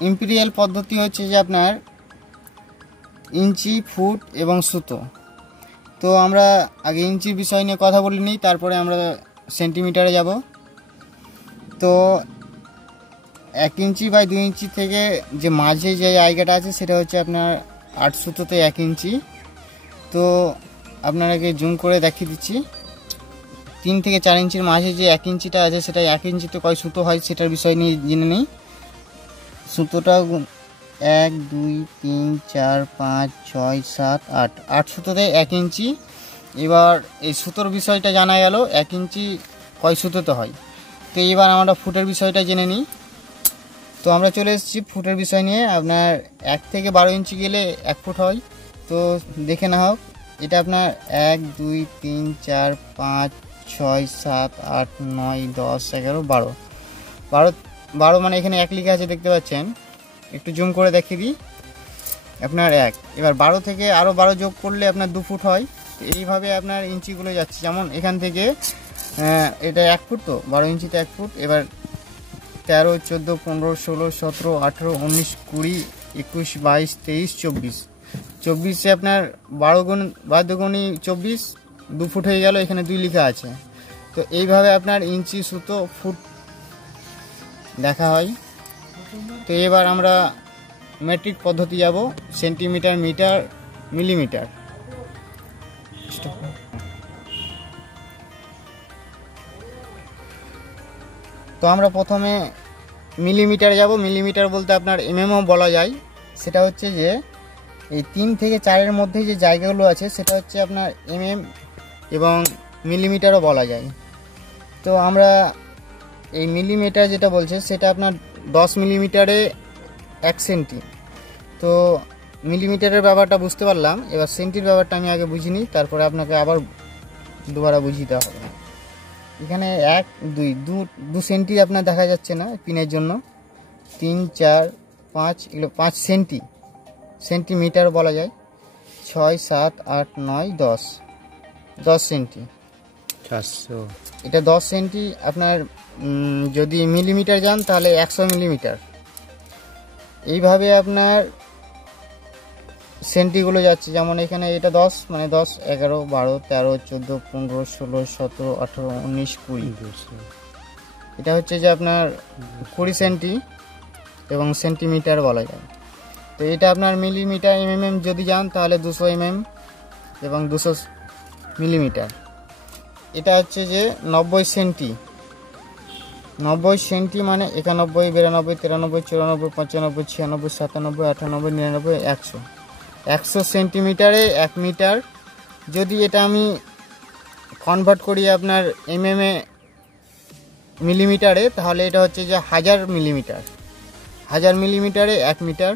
Imperial পদ্ধতি হচ্ছে যে আপনার ইঞ্চি, ফুট এবং সুতো। তো আমরা আগে ইঞ্চির বিষয় নিয়ে কথা বলে নিই, তারপরে আমরা সেন্টিমিটারে যাব। তো 1 ইঞ্চি বাই 2 ইঞ্চি থেকে যে মাঝে যে জায়গাটা আছে সেটা হচ্ছে আপনার 8 সুতোতে 1 ইঞ্চি। তো আপনারাকে জুম করে দেখিয়ে দিচ্ছি। 3 থেকে 4 ইঞ্চির মাঝে যে 1 ইঞ্চিটা আছে সেটা 1 ইঞ্চিতে কয় সুতো হয় সেটার বিষয় নিয়ে জেনে নিই। সুতোটা 1 2 3 4 5 6 7 8 8 সুতোতে 1 ইঞ্চি। এবার এই সুতোর বিষয়টা জানা গেল 1 ইঞ্চি কয় সুতোতে হয়। তো এবার আমরা ফুটের বিষয়টা জেনে নিই। তো আমরা চলে এসেছি ফুটের বিষয় নিয়ে। আপনার 1 থেকে 12 ইঞ্চি গেলে 1 ফুট হয়। তো দেখে না হোক, এটা আপনার 1 2 3 4 5 6 7 8 9 10 11 12 12 মানে এখানে 1 লেখা আছে দেখতে পাচ্ছেন। একটু জুম করে দেখিয়ে দিই। আপনার 1, এবার 12 থেকে আরও 12 যোগ করলে আপনার 2 ফুট হয়। তো এইভাবে আপনার ইঞ্চিগুলো যাচ্ছে। যেমন এখান থেকে এটা 1 ফুট, তো 12 ইঞ্চিতে 1 ফুট। এবার 13 14 15 16 17 18 19 20 21 22 23 24 24 আপনার 12 গুণ 12 গুণই 24, 2 ফুট হয়ে গেল। এখানে 2 লেখা আছে। তো এইভাবে আপনার ইঞ্চি, সুতো, ফুট দেখা হয়। তো এবার আমরা মেট্রিক পদ্ধতি যাব, সেন্টিমিটার, মিটার, মিলিমিটার। তো আমরা প্রথমে মিলিমিটারে যাব। মিলিমিটার বলতে আপনার এমএমও বলা যায়। সেটা হচ্ছে যে এই 3 থেকে 4-এর মধ্যে যে জায়গাগুলো আছে সেটা হচ্ছে আপনার এমএম এবং মিলিমিটারও বলা যায়। তো আমরা এই মিলিমিটার যেটা বলছে সেটা আপনার 10 মিলিমিটারে 1 সেন্টি। তো মিলিমিটারের ব্যাপারটা বুঝতে পারলাম। এবার সেন্টির ব্যাপারটা আমি আগে বুঝিনি, তারপরে আপনাকে আবার দুবারা বুঝিয়ে দেওয়া হবে। এখানে 1 2 সেন্টি আপনার দেখা যাচ্ছে না পিনের জন্য। 3 4 5 এগুলো 5 সেন্টি, সেন্টিমিটার বলা যায়। 6 7 8 9 10 10 সেন্টি, 400। এটা 10 সেন্টি। আপনার যদি মিলিমিটার যান তাহলে 100 মিলিমিটার। এইভাবে আপনার সেন্টিগুলো যাচ্ছে। যেমন এখানে এটা 10 মানে 10 11 12 13 14 15 16 17 18 19 20। এটা হচ্ছে যে আপনার 20 সেন্টি এবং সেন্টিমিটার বলা যায়। তো এটা আপনার মিলিমিটার, এমএম যদি যান তাহলে 200 এমএম এবং 200 মিলিমিটার। এটা হচ্ছে যে 90 সেন্টি। 90 সেন্টি মানে 91 92 93 94 95 96 97 98 99 100। 100 সেন্টিমিটারে 1 মিটার। যদি এটা আমি কনভার্ট করি আপনার এমএমে, মিলিমিটারে, তাহলে এটা হচ্ছে যে 1000 মিলিমিটার। 1000 মিলিমিটারে 1 মিটার।